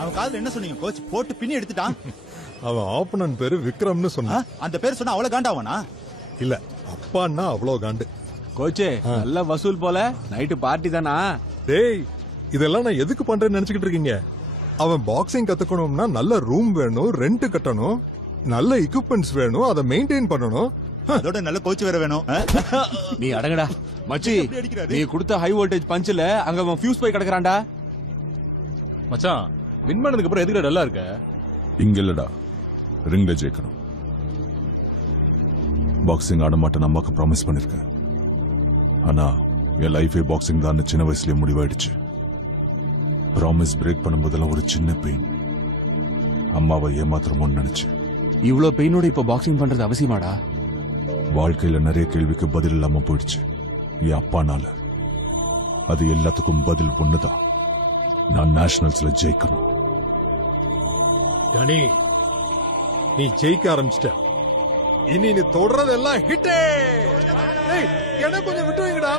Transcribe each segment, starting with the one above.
அவன் காதுல என்ன சொன்னீங்க கோச்? போட்டு பின்னி எடுத்துட்டான். அவன் ஆப்பனன் பேரு விக்ரம்னு சொன்னா. அந்த பேர் சொன்னா அவ்வளவு காண்டாவனா? இல்ல, அப்பான்னா அவ்வளவு காண்டு. கோச்சே நல்ல வசூல் போல. நைட்டு பார்ட்டி தானா? டேய், இதெல்லாம் நான் எதுக்கு பண்றேன்னு நினைச்சுக்கிட்டு இருக்கீங்க? அவன் பாக்ஸிங் கத்துக்கணும்னா நல்ல ரூம் வேணும், ரெண்ட் கட்டணும், நல்ல எக்யூப்மெண்ட்ஸ் வேணும், அதை மெயின்டைன் பண்ணணும். அதோட நல்ல கோச் வேற வேணும். நீ அடங்கடா மச்சி. நீ கொடுத்த ஹை வோல்டேஜ் பஞ்சில அங்க அவன் ஃபியூஸ் போய் கிடக்குறான்டா. மச்சான், வின் பண்ணதுக்கு அப்புறம் எதுக்கு டல்லா இருக்க? இங்க இல்லடா, ரிங்ல ஜெயிக்கணும். பாக்ஸிங் ஆட மாட்டேன் அம்மாக்கு ப்ராமிஸ் பண்ணிருக்கேன். ஆனா என் லைஃபே பாக்ஸிங் தான் சின்ன வயசுலயே முடிவாயிடுச்சு. ப்ராமிஸ் பிரேக் பண்ணும்போதெல்லாம் ஒரு சின்ன பெயின். அம்மாவை ஏமாத்திரமோன்னு நினைச்சு. இவ்வளவு பெயினோட இப்ப பாக்ஸிங் பண்றது அவசியமாடா? வாழ்க்கையில நிறைய கேள்விக்கு பதில் இல்லாம போயிடுச்சு என் அப்பானால. அது எல்லாத்துக்கும் பதில் ஒண்ணுதான், நான் நேஷனல்ஸ்ல ஜெயிக்கணும். கணி, நீ ஜெயிக்க ஆரம்பிச்சிட்ட. இனி நீ தொடர்றதெல்லாம் ஹிட்டே. என்ன கொஞ்சம் விட்டு வைங்கடா.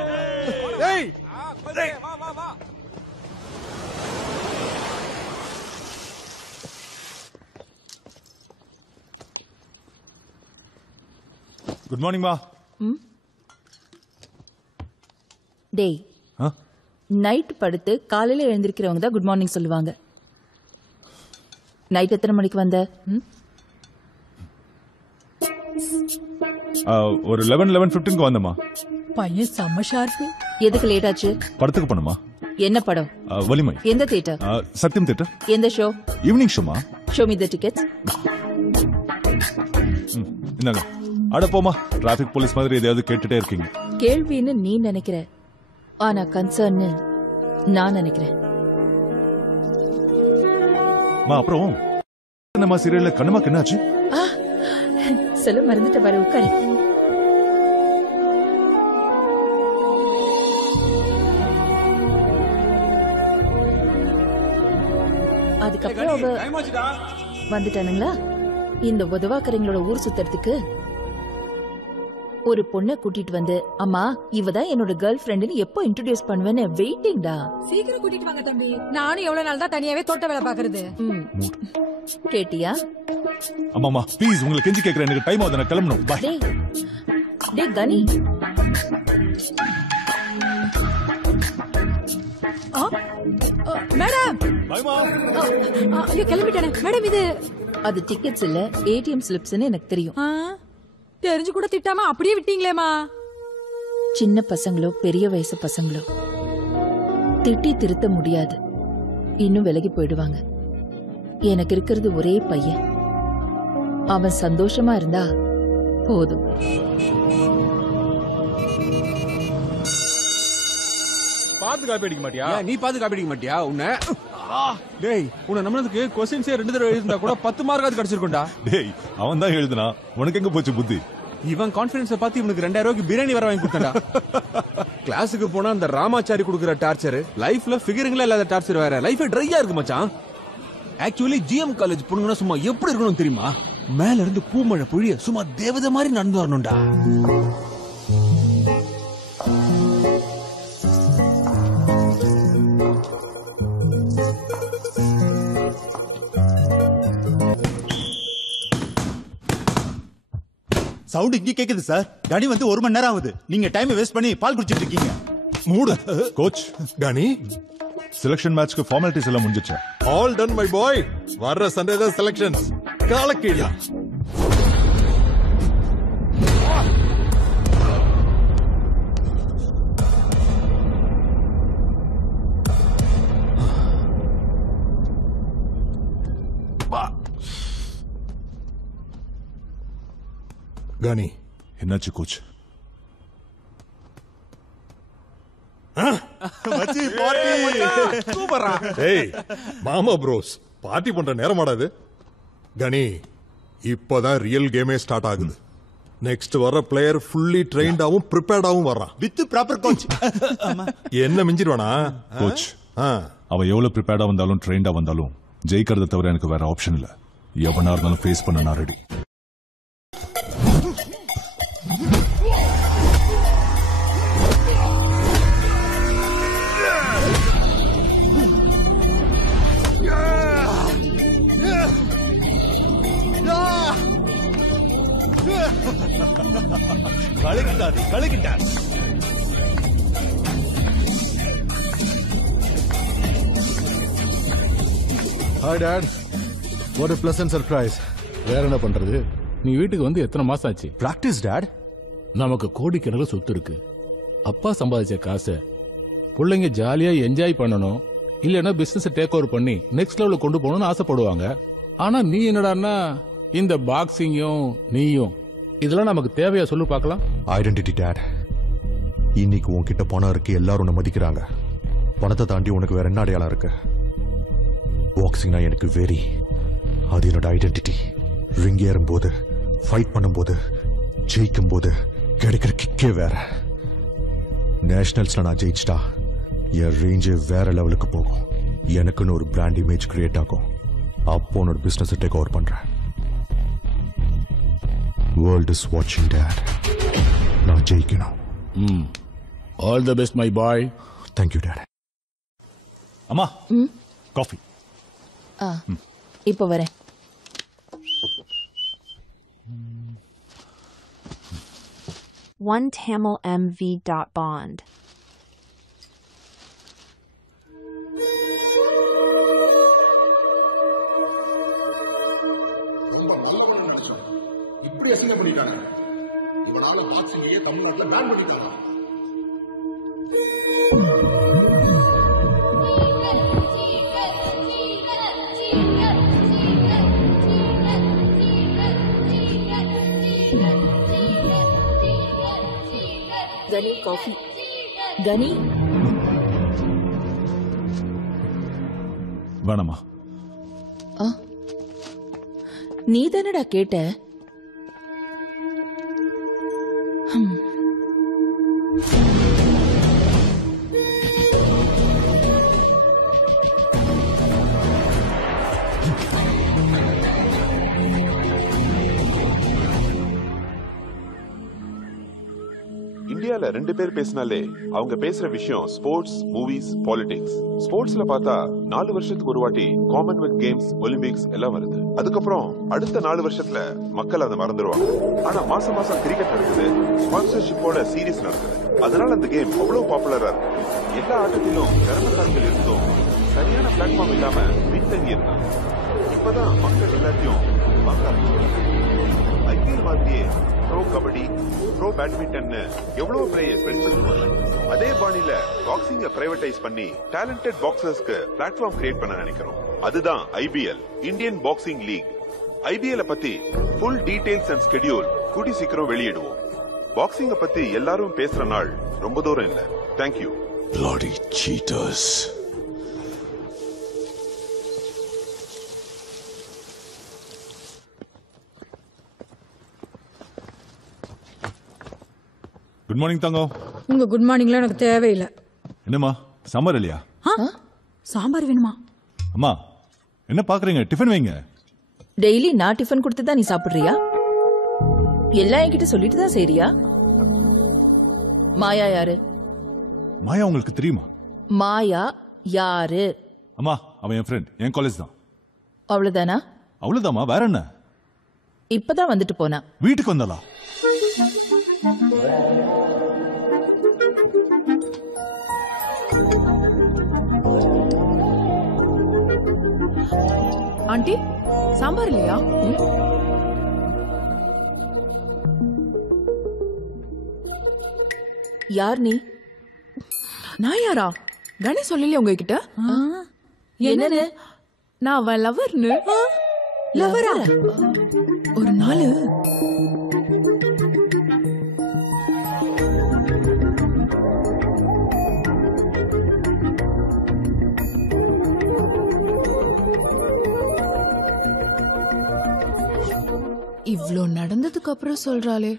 குட் மார்னிங் மா. டேய், நைட் படுத்து காலையில எழுந்திருக்கிறவங்க தான் குட் மார்னிங் சொல்லுவாங்க. நைட் எத்தனை மணிக்கு வந்த? ஒரு 11:15க்கு வந்தமா. பையன் செம்ம ஷார்ப்பு. எதுக்கு லேட் ஆச்சு? படத்துக்கு போனமா. என்ன படம்? வலிமை. எந்த தியேட்டர்? சத்யம் தியேட்டர். எந்த show? Evening ஷோமா. Show me the tickets. இந்தாங்க. அட போமா, டிராபிக் போலீஸ் மாதிரி எதையாவது கேட்டுட்டே இருக்கீங்க. கேள்வின்னு நீ நினைக்கிற, ஆனா கன்சர்ன்னு நான் நினைக்கிறேன். அப்புறம் நம்ம சீரியல்ல கண்ணமாக்கு என்னாச்சு? சொல்ல மறந்துட்ட பாரு, உட்காரு. அதுக்கப்புறம் வந்துட்டானுங்களா? இந்த உதவாக்கரைங்களோட ஊர் சுத்துறதுக்கு ஒரு பொண்ணை கூட்டிட்டு வந்து, அம்மா இவதான் என்னோட கேர்ள் ஃப்ரெண்ட்னு எப்போ இன்ட்ரோடியூஸ் பண்ணுவேன்னு வெயிட்டிங்டா. சீக்கிரம் கூட்டிட்டு வாங்க தம்பி. நானும் எவ்வளவு நாள் தான் தனியாவே தோட்ட வேலை பாக்குறது. கேட்டியா? அம்மாமா ப்ளீஸ், உங்களுக்கு கெஞ்சி கேக்குறேன், எனக்கு டைம் ஆகுது, நான் கிளம்பணும். பை. டேய் கனி, மேடம். ஐயோ கிளம்பிட்டேன் மேடம். இது அது டிக்கெட்ஸ் இல்ல, ஏடிஎம் ஸ்லிப்ஸ்னு எனக்கு தெரியும். தெரிஞ்சு கூட திட்டாம அப்படியே விட்டீங்களேமா? சின்ன பசங்களோ பெரிய வயசு பசங்களோ திட்டி திருத்த முடியாது, இன்னும் விலகி போயிடுவாங்க. எனக்கு இருக்கிறது ஒரே பையன், அவன் சந்தோஷமா இருந்தா போதும். பாத்து காப்பி அடிக்க மாட்டியா? நீ பாத்து காப்பி அடிக்க மாட்டியா? உன்னை டேய், உன்னை நம்மளுக்கு क्वेश्चंस 2 தடவை எழுதினா கூட 10 மார்க் அது கிடைச்சிருக்கும்டா. டேய், அவன் தான் எழுதுனா, உனக்கு எங்க போச்சு புத்தி? இவன் கான்ஃபிடன்ஸ் பார்த்து இவனுக்கு 2000 ரூபாய்க்கு பிரியாணி வர வாங்கி கொடுத்தான்டா. கிளாஸுக்கு போனா அந்த ராமாச்சாரி கொடுக்குற டார்ச்சர், லைஃப்ல ஃபிகரிங்ல இல்லாத டார்ச்சர் வேற. லைஃப் ட்ரையா இருக்கு மச்சான். ஆக்சுவலி ஜிஎம் காலேஜ் பொண்ணுங்கன்னா சும்மா எப்படி இருக்கணும் தெரியுமா? மேல இருந்து பூமழை பொழிய சும்மா தேவதை மாதிரி நடந்து வரணும்டா. சவுண்ட் இங்க கேக்குது சார். கனி வந்து 1 மணி நேரம் ஆகுது. நீங்க டைம் வேஸ்ட் பண்ணி பால் குடிச்சிட்டு இருக்கீங்க. மூடு. கோச் கனி, செலக்ஷன் மேட்ச்க்கு ஃபார்மாலிட்டிஸ் எல்லாம் முடிஞ்சிச்சா? All done my boy. வர்ற சண்டே தான் செலக்ஷன்ஸ். காலக்கீழா. கனி, என்னாச்சு கோச்? மாமா ப்ரோஸ் பார்ட்டி பண்ற நேரமாடா இது? கனி, இப்பதான் ரியல் கேமே ஸ்டார்ட் ஆகுது. நெக்ஸ்ட் வர பிளேயர் ஃபுல்லி ட்ரெயின்டாவும் ப்ரிப்பேர்டாவும் வர்றான். With proper coach. என்ன மிஞ்சிடுவானா கோச்? அவ எவ்வளவு ப்ரிப்பேர்டா வந்தாலும் ட்ரெயின்டா வந்தாலும் ஜெயிக்கிறத தவிர எனக்கு வேற ஆப்ஷன் இல்ல. எவனா இருந்தாலும் ஃபேஸ் பண்ண நான் ரெடி. கலக்கிட்டார் hi dad, what a pleasant surprise. வேற என்ன பண்றது? நீ வீட்டுக்கு வந்து எத்தனை மாசம் ஆச்சு? Practice dot. நமக்கு கோடிக்கணக்கில் சொத்து இருக்கு. அப்பா சம்பாதிச்ச காசை பிள்ளைங்க ஜாலியா என்ஜாய் பண்ணணும், இல்லைன்னா பிசினஸ் டேக் ஓவர் பண்ணி நெக்ஸ்ட் லெவலுக்கு கொண்டு போகணும்னு ஆசைப்படுவாங்க. ஆனா நீ என்னடான்னா இந்த பாக்ஸிங்கும் நீயும் இதெல்லாம் நமக்கு தேவையா சொல்லு பார்க்கலாம். Identity dot. இன்னைக்கு உன்கிட்ட பணம் இருக்கு, எல்லாரும் உன்னை மதிக்கிறாங்க. பணத்தை தாண்டி உனக்கு வேற என்ன அடையாளம் இருக்கு? பாக்ஸிங்னா எனக்கு வெறி. அது என்னோட ஐடென்டிட்டி. ரிங் ஏறும்போது, ஃபைட் பண்ணும்போது, ஜெயிக்கும் போது கிடைக்கிற கிக்கே வேற. நேஷனல்ஸ்ல நான் ஜெயிச்சிட்டா என் ரேஞ்சே வேற லெவலுக்கு போகும். எனக்குன்னு ஒரு பிராண்ட் இமேஜ் கிரியேட் ஆகும். அப்போ உன்னோட பிசினஸ் டேக் ஓவர் பண்றேன். வேர்ல்ட் இஸ் வாட்சிங் டாட். நான் ஜெயிக்கணும். All the best my boy. Thank you dot. அம்மா காஃபி. இப்போ வரேன். OneTamilMV.Bond. இப்படி அசிங்கம் பண்ணிட்டாங்க. இவனால பாக்ஸிங்கையே தமிழ்நாட்டில் பேன் பண்ணிட்டாங்க. கனி காஃபி. கனி வேணாமா? நீ தானடா கேட்ட? இந்தியால 2 பேர் பேசினாலே அவங்க பேசுற விஷயம் ஸ்போர்ட்ஸ், மூவிஸ், பாலிடிக்ஸ். ஸ்போர்ட்ஸ்ல பார்த்தா 4 வருஷத்துக்கு ஒரு வாட்டி காமன்வெல்த் கேம்ஸ், ஒலிம்பிக்ஸ் எல்லாம் வருது. அதுக்கப்புறம் அடுத்த 4 வருஷத்துல மக்கள் அதை மறந்துடுவாங்க. ஆனா மாசம் மாசம் கிரிக்கெட் நடக்குது, ஸ்பான்சர்ஷிப்போட சீரீஸ் நடக்குது. அதனால அந்த கேம் அவ்வளவு பாப்புலரா இருக்கு. எல்லா ஆட்டத்திலும் திறமைசாலிகள் இருந்தும் சரியான பிளாட்ஃபார்ம் இல்லாம பின்தங்கி இருந்தாங்க. இப்பதான் மக்கள் எல்லாத்தையும் ஐபிஎல் மாதிரியே ப்ரோ கபடி, ப்ரோ பேட்மிண்டன் எவ்வளவு பிளேயர்ஸ் வெளிச்சது. அதே பாணியில பாக்ஸிங்க பிரைவேடைஸ் பண்ணி டேலண்டட் பாக்ஸர்ஸ்க்கு பிளாட்ஃபார்ம் கிரியேட் பண்ண நினைக்கிறோம். அதுதான் IPL, Indian boxing league. IPL பத்தி ஃபுல் டீடைல்ஸ் அண்ட் ஸ்கெடியூல் கூடி சீக்கிரம் வெளியிடுவோம். பாக்ஸிங்க பத்தி எல்லாரும் பேசுற நாள் ரொம்ப தூரம் இல்ல. Thank you. Bloody cheaters. Good morning தங்கம். உங்க குட் மார்னிங்ல எனக்கு தேவையில்லை. என்னம்மா சம்மர் இல்லையா? சாம்பார் வேணுமா? அம்மா என்ன பாக்குறீங்க? டிஃபன் வைங்க. டெய்லி நான் டிஃபன் கொடுத்து தான் நீ சாப்பிடுறியா? எல்லாம் என்கிட்ட சொல்லிட்டு தான் சரியா? மாயா யாரு? மாயா உங்களுக்கு தெரியுமா? மாயா யாரு? அம்மா அவன் என் ஃப்ரெண்ட், என் காலேஜ் தான். அவ்வளவுதானா? அவ்வளவுதாம்மா, வேற என்ன? இப்பதான் வந்துட்டு போனா. வீட்டுக்கு வந்தாளா? ஆண்டி சாம்பார் இல்லையா? யார் நீ? நான் யாரா? கணே சொல்லலையே உங்ககிட்ட? என்னன்னு? நான் அவன் லவர்னு. லவரா? ஒரு நாள் இவ்ளோ நடந்ததுக்கு அப்புறம் சொல்றாளே.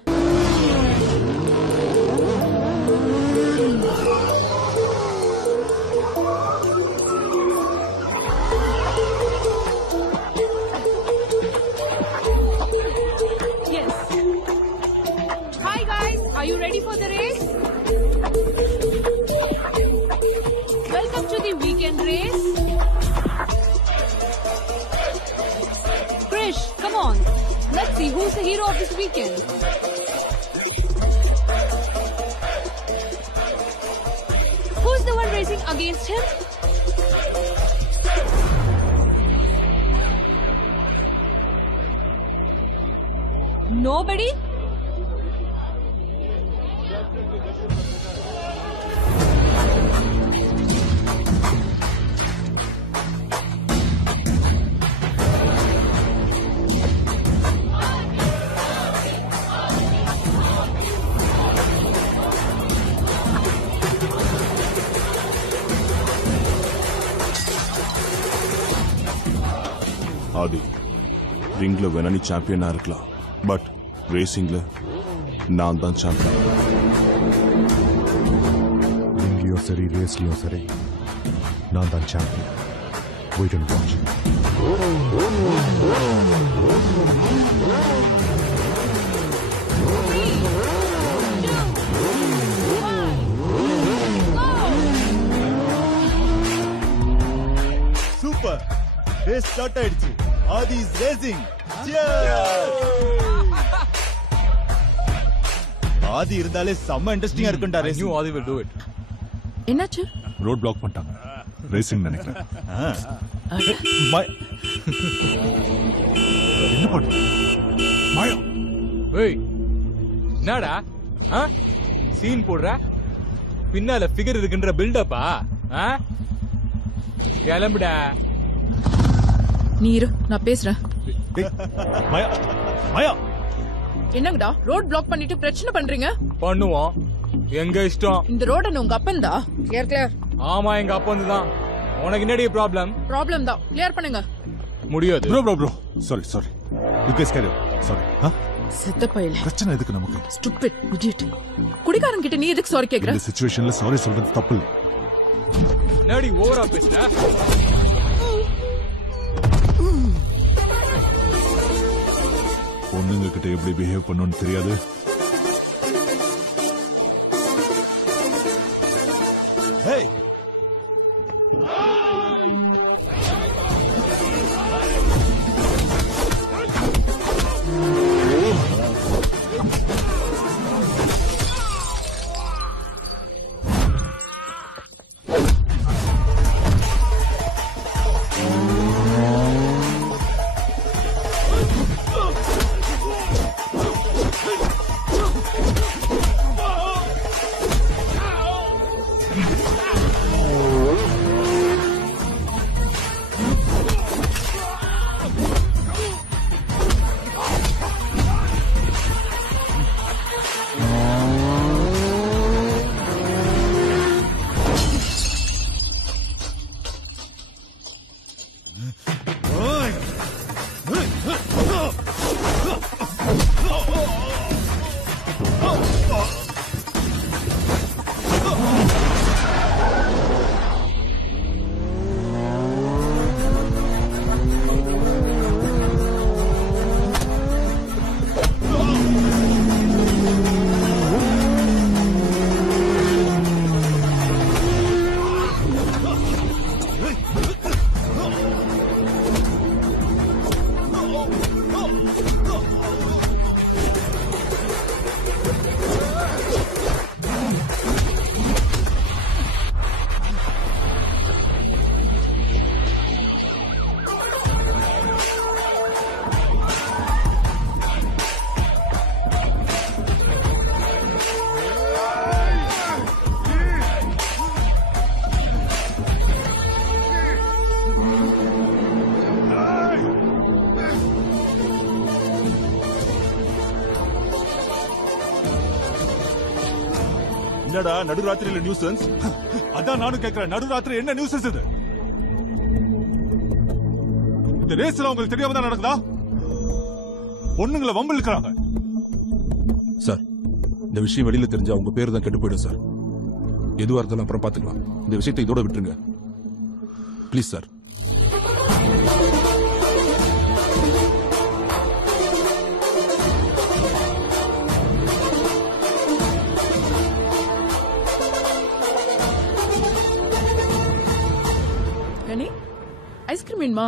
Hi guys, are you ready for the race? Welcome to the weekend race. Krish, come on. Let's see who's the hero of this weekend. racing against him? Nobody? ஆதி ரிங்ல வேணா நீ சாம்பியனா இருக்கலாம், பட் ரேசிங்ல நான் தான் சாம்பியன். ரிங்லயும் சரி ரேஸ்லயும் சரி நான் தான் champion. Wait and watch. Super, race start ஆயிடுச்சு. Aadhi is racing. ஆதி இருந்தாலே செம்ம இன்ட்ரெஸ்டிங்கா இருக்கும்டா race. New Aadhi will do it. என்னாச்சு? ரோட் பிளாக் பண்ணிட்டாங்க. ரேசிங் நினைக்கிறேன். என்ன பண்ற மாயா? ஏய் என்னடா சீன் போடுற? பின்னால ஃபிகர் இருக்குன்ற பில்டப்பா? கிளம்புடா. நீ இரு, நான் பேசுறேன். மாயா மாயா என்னங்கடா ரோட் பிளாக் பண்ணிட்டு பிரச்சனை பண்றீங்க? பண்ணுவோம், எங்க இஷ்டம். இந்த ரோட உங்க அப்பன்தா? Clear clear. ஆமா, எங்க அப்பா தான். உனக்கு என்னடி ப்ராப்ளம்? ப்ராப்ளம் தான், கிளியர் பண்ணுங்க. முடியாது. Bro sorry you case carry. Sorry. செத்த பையல. பிரச்சனை எதுக்கு நமக்கு? Stupid idiot. குடிகாரன் கிட்ட நீ எதுக்கு சாரி கேக்குற? இந்த சிச்சுவேஷன்ல சாரி சொல்றது தப்பு இல்ல. என்னடி ஓவரா பேசுற? பொண்ணுங்க கிட்ட எப்படி பிஹேவ் பண்ணணும்னு தெரியாது. ஹேய், என்னடா நடுராத்திரியில நியூசன்ஸ்? அதான் நானும் கேக்குறேன், நடுராத்திரி என்ன நியூசன்ஸ் இது? இந்த ரேஸ்ல உங்களுக்கு தெரியாம தான் நடக்குதா? பொண்ணுங்களை வம்பு இழுக்கிறாங்க. சார், இந்த விஷயம் வெளியில தெரிஞ்சா உங்க பேரு தான் கெட்டு போயிடும் சார். எதுவா இருந்தாலும் அப்புறம் பாத்துக்கலாம். இந்த விஷயத்தை இதோட விட்டுருங்க ப்ளீஸ் சார். ஐஸ்கிரீம் வேணுமா?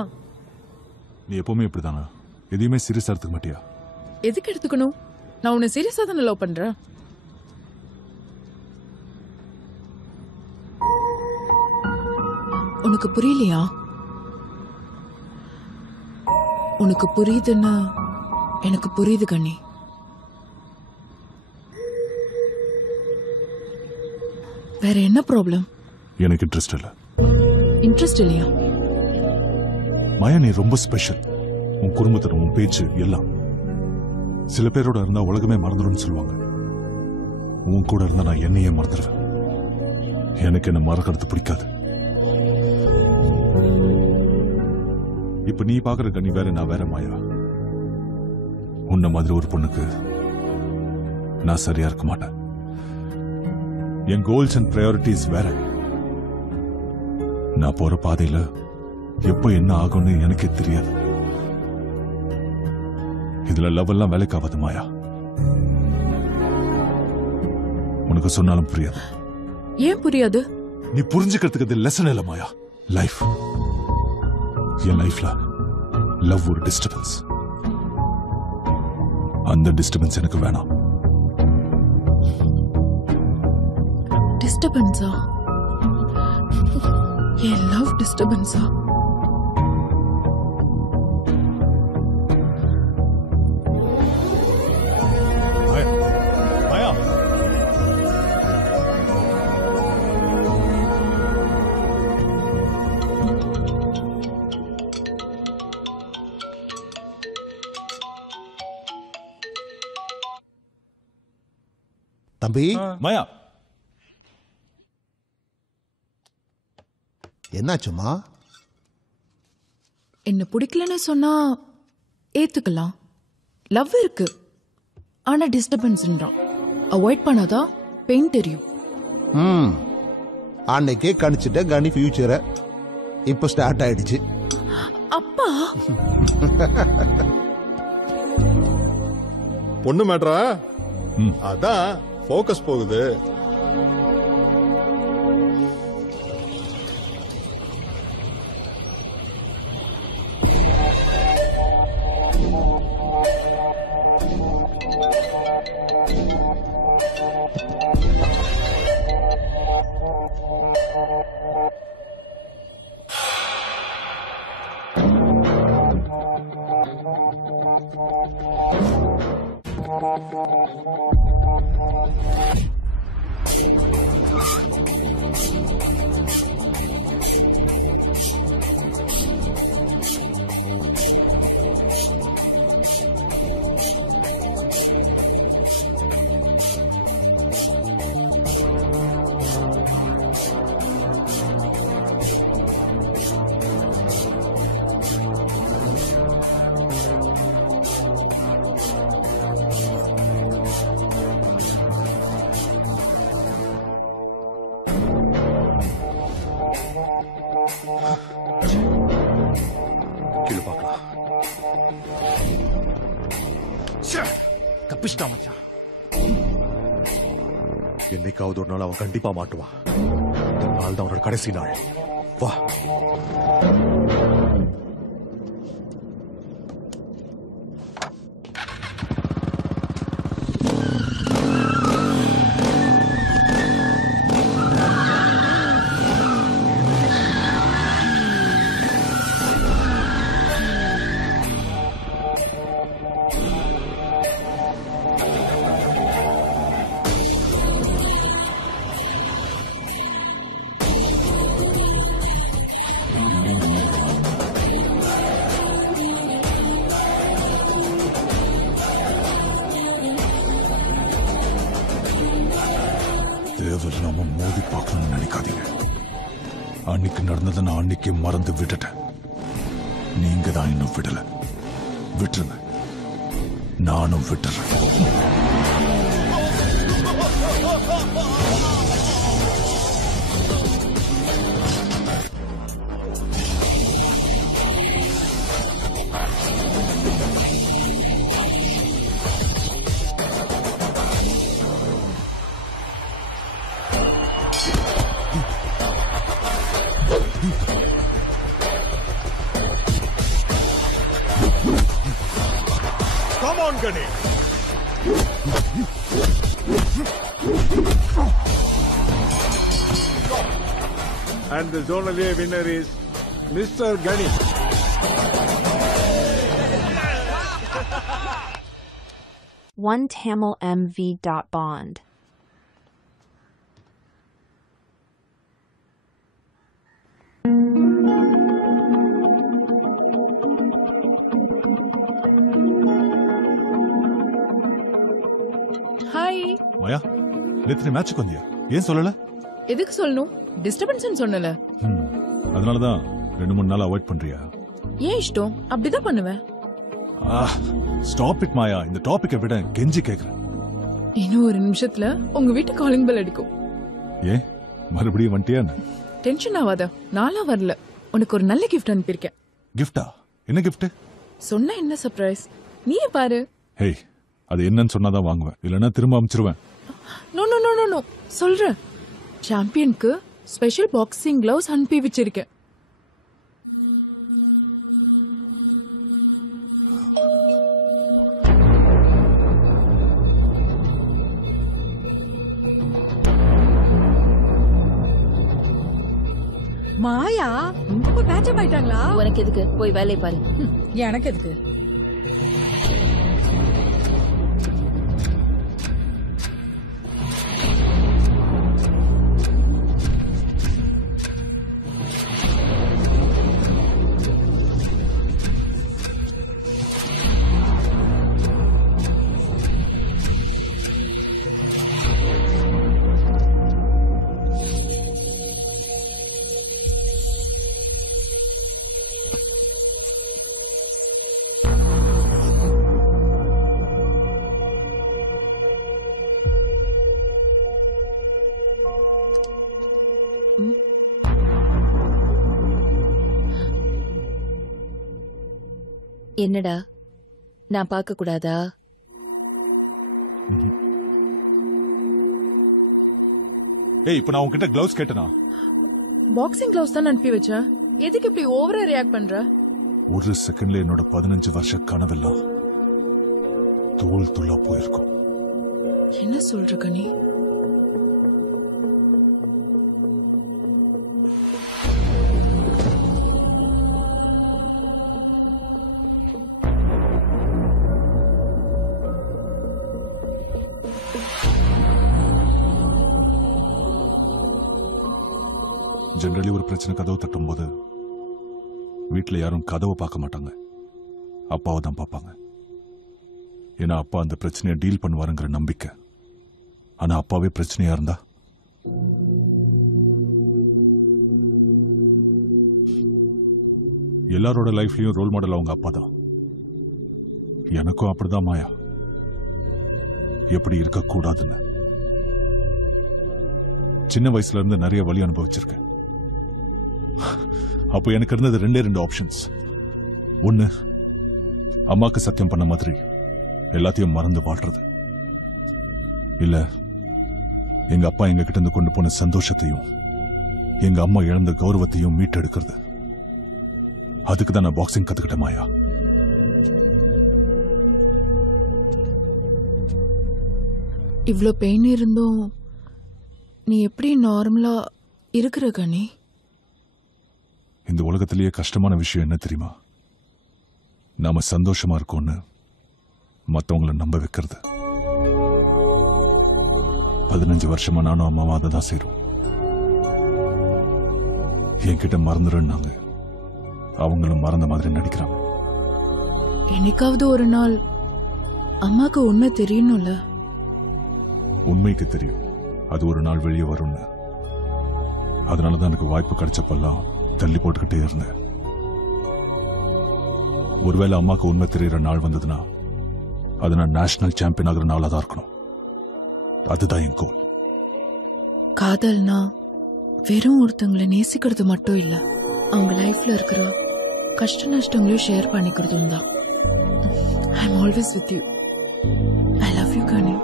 நீ எப்பவுமே இப்படிதானா? எதையுமே சீரியஸா எடுத்துக்க மாட்டியா? எதுக்கு எடுத்துக்கணும்? நான் உன்னை சீரியஸா தானே லவ் பண்றேன். உனக்கு புரியலையா? உனக்கு புரியுதுன்னு எனக்கு புரியுது கண்ணி. வேற என்ன ப்ராப்ளம்? எனக்கு இன்ட்ரெஸ்ட் இல்ல. இன்ட்ரெஸ்ட் இல்லையா? மாயா, நீ ரொம்ப ஸ்பெஷல். உன் குடும்பத்தினர், உன் பேச்சு எல்லாம். சில பேரோட இருந்தா உலகமே மறந்துடும் சொல்லுவாங்க. உன் கூட இருந்தா நான் என்னையே மறந்துடுவேன். எனக்கு என்ன மறக்கிறது பிடிக்காது. இப்ப நீ பாக்குற கண்ணி வேற, நான் வேற மாயா. உன்ன மாதிரி ஒரு பொண்ணுக்கு நான் சரியா இருக்க மாட்டேன். என் கோல்ஸ் அண்ட் பிரையாரிட்டிஸ் வேற. நான் போற பாதையில எப்ப என்ன ஆகும்னு எனக்கே தெரியாது. இதுல லவ் எல்லாம் வேலைக்கு ஆகாது மாயா. உனக்கு சொன்னாலும் புரியாது. ஏன் புரியாது? நீ புரிஞ்சுக்கிறதுக்கு அது லெசன் இல்ல மாயா, லைஃப். என் லைஃப்ல லவ் ஒரு டிஸ்டர்பன்ஸ். அந்த டிஸ்டர்பன்ஸ் எனக்கு வேணாம். டிஸ்டர்பன்ஸா? என் லவ் டிஸ்டர்பன்ஸா? மாயா, தம்பி. மாயா, என்னாச்சுமா? என்ன பிடிக்கலன்னு சொன்னா ஏத்துக்கலாம். லவ் இருக்கு, ஆனா டிஸ்டர்பன்ஸ்ன்றான். அவாய்ட் பண்ணாதான் பெயின் தெரியும். அன்னைக்கே கணிச்சிட்ட கனி ஃபியூச்சரை. இப்ப ஸ்டார்ட் ஆயிடுச்சு. அப்பா பொண்ணு மேட்ரா? அதான் போக்கஸ் போகுது. கீழே பார்க்கலாம். தப்பிச்சிட்டா மச்சான். என்னைக்காவது ஒரு நாள் அவன் கண்டிப்பா மாட்டுவான். இந்த நாள் தான் அவனோட கடைசி நாள். வா. தேவையில்லாம மோதி பார்க்கணும்னு நினைக்காதீங்க. அன்னைக்கு நடந்ததை நான் அன்னைக்கு மறந்து விட்டுட்டேன். நீங்க தான் இன்னும் விடல. விட்டுருங்க, நானும் விட்டுறேன். Come on, Gani. And the Zonal A winner is Mr. Gani. One Tamil MV.Bond. Hi. Maya, நேத்து நீ மேட்சுக்கு வந்தியா? ஏன் சொல்லல? எதுக்கு சொல்லணும்? டிஸ்டர்பன்ஸ் சொன்னல. அதனாலதான் 2-3 நாள் அவாய்ட் பண்றியா? ஏன் இஷ்டம்? அப்படிதான் பண்ணுவேன். ஸ்டாப் இட் மாயா, இந்த டாபிக்கை விட கெஞ்சி கேக்குறேன். இன்னும் ஒரு நிமிஷத்துல உங்க வீட்டு காலிங் பெல் அடிக்கும். ஏன் மறுபடியும் வந்துட்டியா? டென்ஷன் ஆகாத, நாளா வரல. உனக்கு ஒரு நல்ல கிஃப்ட் அனுப்பியிருக்கேன். கிஃப்டா? என்ன கிஃப்ட்? சொன்ன என்ன சர்ப்ரைஸ்? நீயே பாரு. ஹேய், அது என்னன்னு சொன்னாதான் வாங்குவேன், இல்லைன்னா திரும்ப அனுப்பிச்சிருவேன். No no no no no, சொல்றேன். சாம்பியனுக்கு ஸ்பெஷல் பாக்ஸிங் கிளவுஸ் அனுப்பி வச்சிருக்கேன். மாயா இப்ப பேட்சப் ஆயிட்டாங்களா? உனக்கு எதுக்கு? போய் வேலையை பாரு. எனக்கு எதுக்கு? என்னடா, நான் பார்க்க கூடாதா? ஏய், இப்ப நான் உன்கிட்ட கிளவுஸ் கேட்டனா? பாக்ஸிங் கிளவுஸ் தான் அனுப்பி வச்சேன். எதுக்கு இப்படி ஓவரா ரியாக்ட் பண்ற? ஒரு செகண்ட்ல என்னோட 15 வருஷ கனவெல்லாம் தோல் துளா போயிருக்கும். என்ன சொல்ற கனி? ஜெனரலி ஒரு பிரச்சனை கதவு தட்டும் போது வீட்டுல யாரும் கதவை பார்க்க மாட்டாங்க, அப்பாவை தான் பார்ப்பாங்க. ஏன்னா அப்பா அந்த பிரச்சனையை டீல் பண்ணுவாருங்கிற நம்பிக்கை. ஆனா அப்பாவே பிரச்சனையா இருந்தா எல்லாரோட லைஃப்லயும் ரோல் மாடல் அவங்க அப்பா தான். எனக்கும் அப்படிதான் மாயா, எப்படி இருக்க கூடாதுன்னு. சின்ன வயசுல இருந்து நிறைய வழி அனுபவிச்சிருக்கேன். அப்போ எனக்கு இருந்தது 2 ஆப்ஷன்ஸ். ஒன்னு, அம்மாக்கு சத்தியம் பண்ண மாதிரி எல்லாத்தையும் மறந்து வாழ்றது. இல்ல, எங்க அப்பா எங்க கிட்ட இருந்து கொண்டு போன சந்தோஷத்தையும் எங்க அம்மா இழந்த கௌரவத்தையும் மீட்டெடுக்கிறது. அதுக்கு தான் நான் பாக்ஸிங் கத்துக்கிட்டேன் மாயா. இவ்ளோ பெயின் இருந்தும் நீ எப்படி நார்மலா இருக்கிற கனி? இந்த உலகத்திலேயே கஷ்டமான விஷயம் என்ன தெரியுமா? நாம சந்தோஷமா இருக்கோம்னு மத்தவங்களை நம்ப வைக்கிறது. 15 வருஷமா நானும் அம்மாவும் அதை தான் செய்றோம். என்கிட்ட மறந்துடுன்னாங்க, அவங்களும் மறந்த மாதிரி நடிக்கிறாங்க. என்னைக்காவது ஒரு நாள் அம்மாக்கு உண்மை தெரியணும்ல. உண்மைக்கு தெரியும், அது ஒரு நாள் வெளியே வரும்னு. அதனாலதான் எனக்கு வாய்ப்பு கிடைச்சப்பெல்லாம் தள்ளி போட்டுக்கிட்டே இருந்தேன். ஒருவேளை அம்மாக்கு உண்மை தெரியற நாள் வந்ததுன்னா அது நான் நேஷனல் சாம்பியன் ஆகிற நாளா தான் இருக்கணும். அதுதான் என் கோல். காதல்னா வெறும் ஒருத்தங்களை நேசிக்கிறது மட்டும் இல்ல, அவங்க லைஃப்ல இருக்கிற கஷ்ட நஷ்டங்களையும் ஷேர் பண்ணிக்கிறதும் தான். I am always with you. I love you Gani.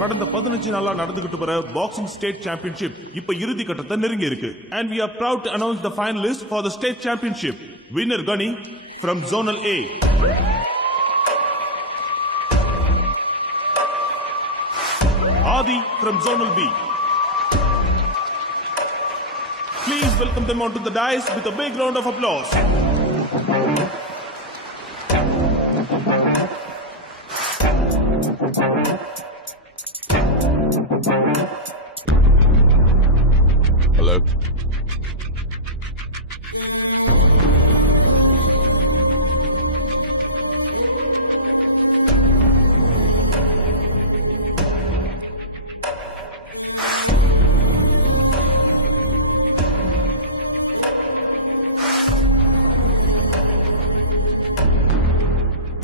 கடந்த 15 நாளா நடந்துகிட்டு வர பாக்ஸிங் ஸ்டேட் சாம்பியன்ஷிப் இப்ப இறுதி கட்டத்தை நெருங்கி இருக்கு. And we are proud to announce the finalists for the state championship. Winner Gani from Zonal A. Adi from Zonal B. Please welcome them onto the dais with a big round of applause. Hello.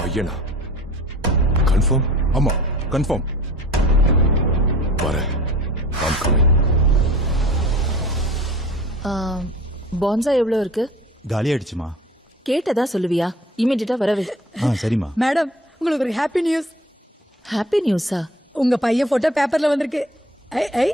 ஐயனா confirm? ஆமா confirm. வரேன். I'm coming. பான்சா எவ்வளவு இருக்கு? காலி ஆயிடுச்சுமா. கேட்டதா சொல்லுவியா? இமிடியேட்டா வரவே. சரிம்மா. மேடம் உங்களுக்கு ஒரு ஹாப்பி நியூஸ். ஹாப்பி நியூஸா? உங்க பையன் போட்டோ பேப்பர்ல வந்திருக்கு. ஐ ஐ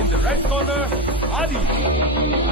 In the red corner, Adi.